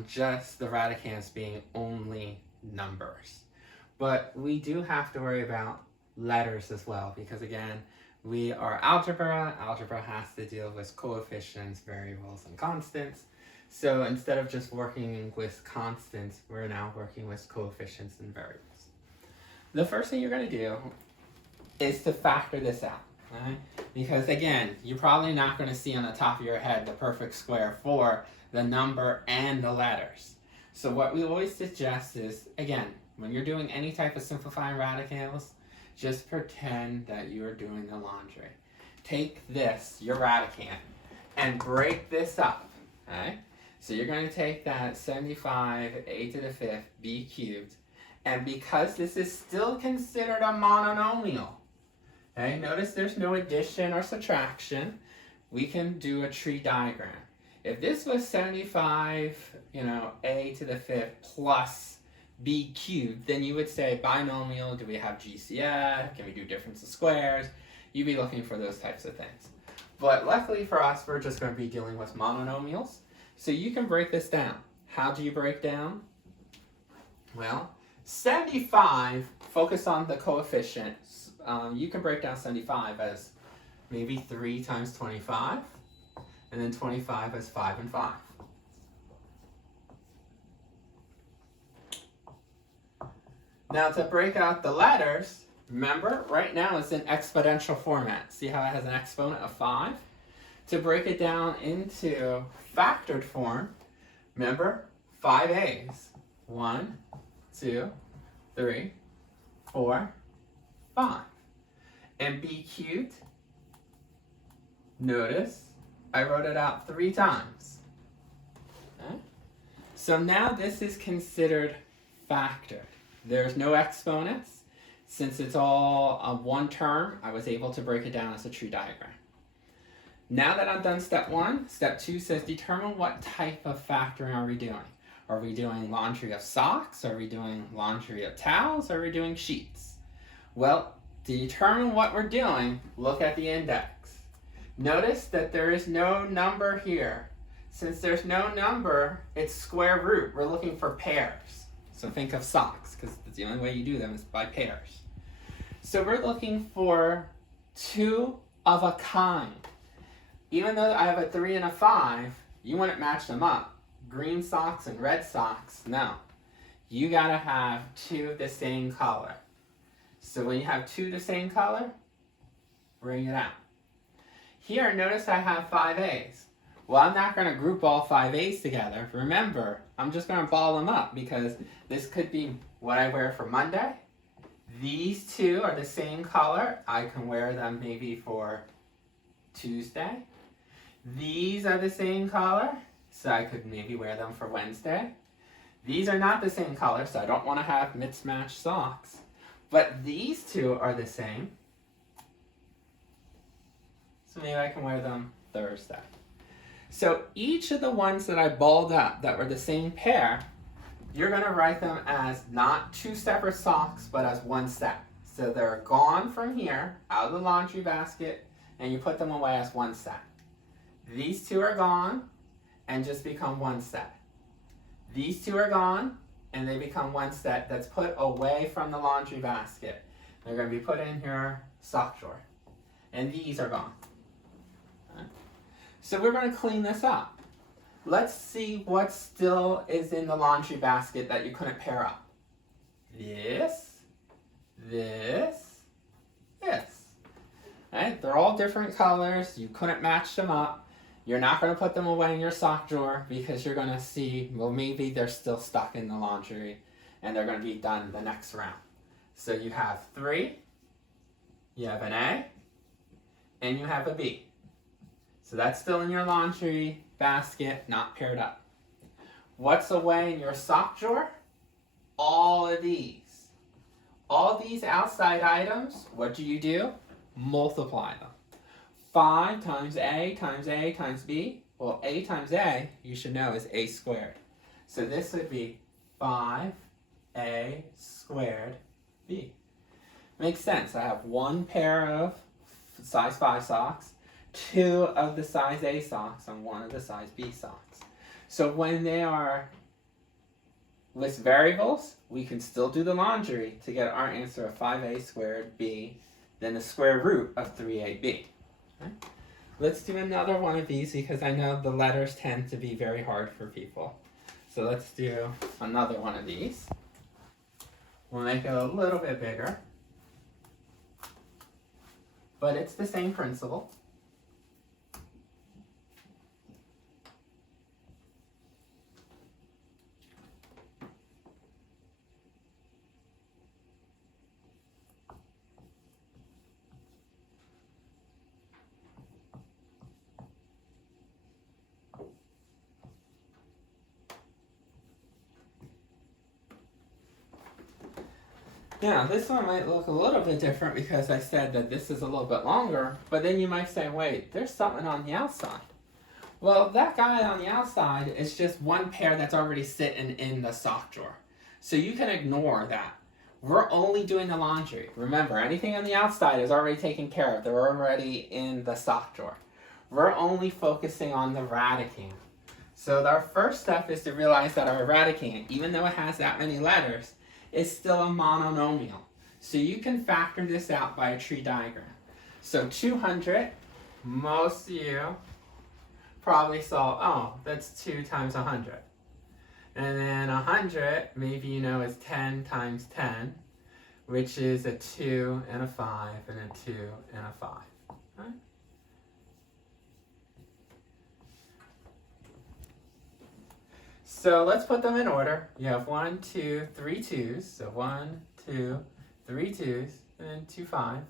on just the radicands being only numbers. But we do have to worry about letters as well, because again, we are algebra. Algebra has to deal with coefficients, variables, and constants. So instead of just working with constants, we're now working with coefficients and variables. The first thing you're going to do is to factor this out. Right? Because again, you're probably not going to see on the top of your head the perfect square for the number and the letters. So what we always suggest is, again, when you're doing any type of simplifying radicals, just pretend that you're doing the laundry. Take this, your radicand, and break this up. Okay? So you're going to take that 75 a to the 5th b cubed, and because this is still considered a monomial, okay, notice there's no addition or subtraction, we can do a tree diagram. If this was 75, a to the 5th plus b cubed, then you would say binomial, do we have GCF, can we do difference of squares? You'd be looking for those types of things. But luckily for us, we're just going to be dealing with monomials. So you can break this down. How do you break down? Well, 75, focus on the coefficients. You can break down 75 as maybe 3 times 25, and then 25 as 5 and 5. Now to break out the letters, remember, right now it's in exponential format. See how it has an exponent of 5? To break it down into factored form, remember, 5 A's. 1, 2, 3, 4, 5. And b cubed, notice I wrote it out 3 times. Okay? So now this is considered factored. There's no exponents. Since it's all one term, I was able to break it down as a tree diagram. Now that I've done step 1, step 2 says determine what type of factoring are we doing. Are we doing laundry of socks? Are we doing laundry of towels? Are we doing sheets? Well, to determine what we're doing, look at the index. Notice that there is no number here. Since there's no number, it's square root. We're looking for pairs. So think of socks, because the only way you do them is by pairs. So we're looking for 2 of a kind. Even though I have a 3 and a 5, you wouldn't match them up. Green socks and red socks, no. You gotta have 2 the same color. So when you have 2 the same color, bring it out. Here, notice I have 5 A's. Well, I'm not gonna group all 5 A's together. Remember, I'm just gonna ball them up because this could be what I wear for Monday. These 2 are the same color. I can wear them maybe for Tuesday. These are the same color, so I could maybe wear them for Wednesday. These are not the same color, so I don't want to have mismatched socks. But these 2 are the same, so maybe I can wear them Thursday. So each of the ones that I balled up that were the same pair, you're going to write them as not 2 separate socks, but as one set. So they're gone from here, out of the laundry basket, and you put them away as one set. These 2 are gone and just become one set. These 2 are gone and they become one set that's put away from the laundry basket. They're going to be put in your sock drawer. And these are gone. Okay. So we're going to clean this up. Let's see what still is in the laundry basket that you couldn't pair up. This, this, this. Right? They're all different colors. You couldn't match them up. You're not going to put them away in your sock drawer because you're going to see, well, maybe they're still stuck in the laundry and they're going to be done the next round. So you have 3, you have an A, and you have a B. So that's still in your laundry basket, not paired up. What's away in your sock drawer? All of these. All these outside items, what do? Multiply them. 5 times A times B. Well, A times A, you should know, is A squared. So this would be 5A squared B. Makes sense. I have 1 pair of size 5 socks, 2 of the size A socks, and 1 of the size B socks. So when they are With variables, we can still do the laundry to get our answer of 5a squared b, then the square root of 3ab. Okay? Let's do another one of these because I know the letters tend to be very hard for people. So let's do another one of these. We'll make it a little bit bigger, but it's the same principle. Now, this one might look a little bit different because I said that this is a little bit longer, but then you might say, wait, there's something on the outside. Well, that guy on the outside is just one pair that's already sitting in the sock drawer. So you can ignore that. We're only doing the laundry. Remember, anything on the outside is already taken care of. They're already in the sock drawer. We're only focusing on the radicand. So our first step is to realize that our radicand, even though it has that many letters, is still a monomial. So you can factor this out by a tree diagram. So 200, most of you probably saw, oh, that's 2 times 100. And then 100, maybe you know, is 10 times 10, which is a 2 and a 5 and a 2 and a 5. Right? So let's put them in order. You have 1, 2, 3 2s. So 1, 2, 3 2s, and then 2 5s.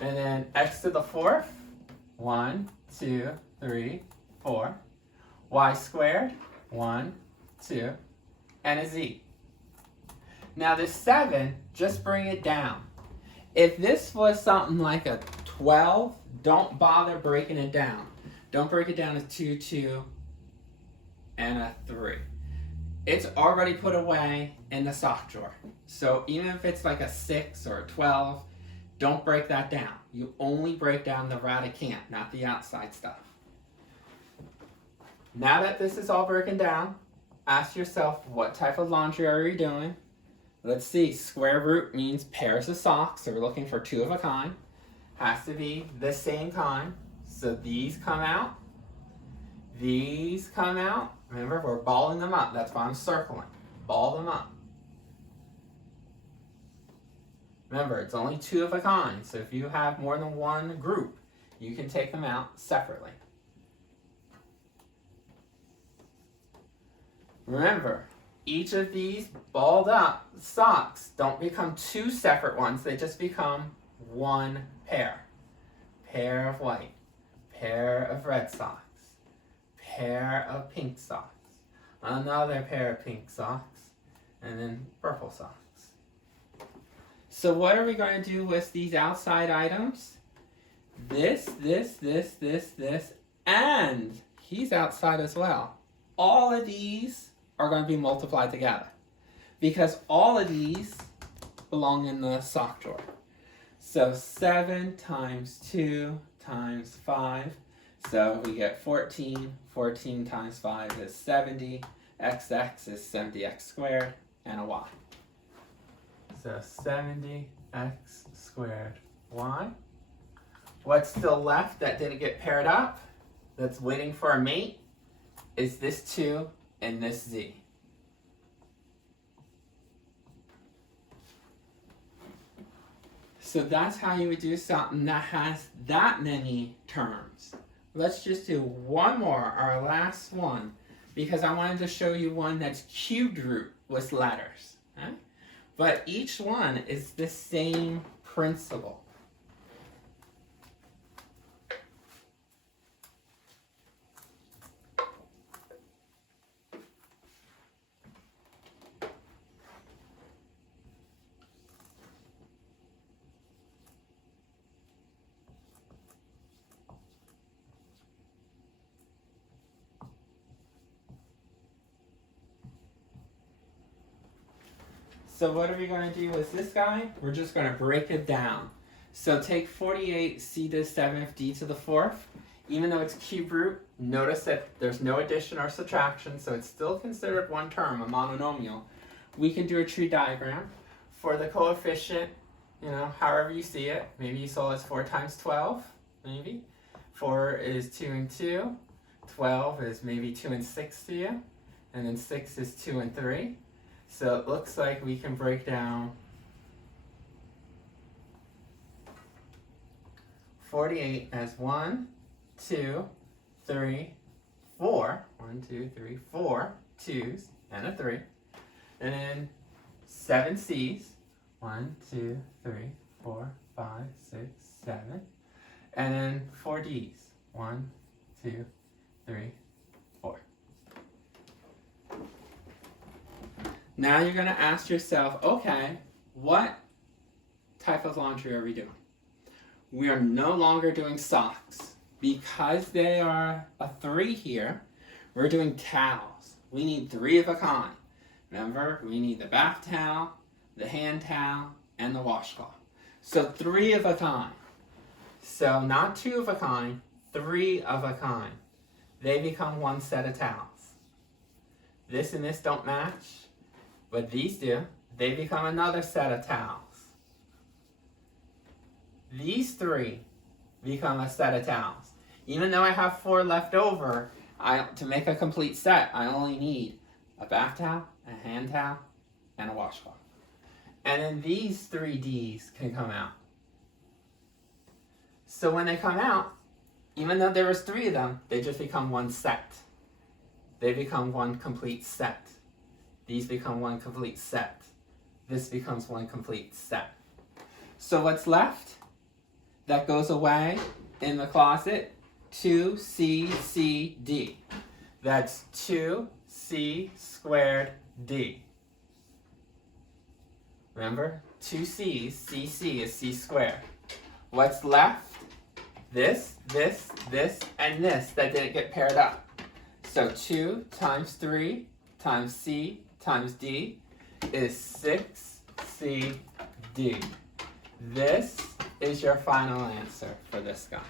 And then x to the 4th, 1, 2, 3, 4. Y squared, 1, 2, and a z. Now this 7, just bring it down. If this was something like a 12, don't bother breaking it down. Don't break it down as 2, 2, and a 3. It's already put away in the sock drawer. So even if it's like a 6 or a 12, don't break that down. You only break down the radicand, not the outside stuff. Now that this is all broken down, ask yourself, what type of laundry are you doing? Let's see, square root means pairs of socks, so we're looking for 2 of a kind. Has to be the same kind. So these come out, these come out. Remember, we're balling them up. That's why I'm circling. Ball them up. Remember, it's only 2 of a kind. So if you have more than one group, you can take them out separately. Remember, each of these balled up socks don't become 2 separate ones. They just become one pair. Pair of white. Pair of red socks, pair of pink socks, another pair of pink socks, and then purple socks. So what are we going to do with these outside items? This, and he's outside as well. All of these are going to be multiplied together because all of these belong in the sock drawer. So 7 times 2 times 5, so we get 14. 14 times 5 is 70. Xx is 70x squared, and a y. So 70x squared y. What's still left that didn't get paired up, that's waiting for a mate, is this 2 and this z. So that's how you would do something that has that many terms. Let's just do one more, our last one, because I wanted to show you one that's cubed root with letters. Okay? But each one is the same principle. So what are we going to do with this guy? We're just going to break it down. So take 48 c to the 7th d to the 4th. Even though it's cube root, notice that there's no addition or subtraction, so it's still considered one term, a monomial. We can do a tree diagram for the coefficient, however you see it. Maybe you saw it's 4 times 12, maybe. 4 is 2 and 2. 12 is maybe 2 and 6 to you. And then 6 is 2 and 3. So it looks like we can break down 48 as 1, 2, 3, 4. 1, 2, 3, 4 2's and a 3. And then 7 C's. 1, 2, 3, 4, 5, 6, 7. And then 4 D's. 1, 2, 3, 4. Now you're going to ask yourself, okay, what type of laundry are we doing? We are no longer doing socks. Because they are a 3 here, we're doing towels. We need 3 of a kind. Remember, we need the bath towel, the hand towel, and the washcloth. So 3 of a kind. So not 2 of a kind, 3 of a kind. They become one set of towels. This and this don't match, but these do. They become another set of towels. These 3 become a set of towels. Even though I have 4 left over, to make a complete set, I only need a bath towel, a hand towel, and a washcloth. And then these 3 D's can come out. So when they come out, even though there was 3 of them, they just become one set. They become one complete set. These become one complete set. This becomes one complete set. So what's left? That goes away in the closet, 2CCD. That's 2C squared D. Remember, 2 C's, CC is C squared. What's left? This, this, this, and this that didn't get paired up. So 2 times 3 times C times D is 6CD. This is your final answer for this guy.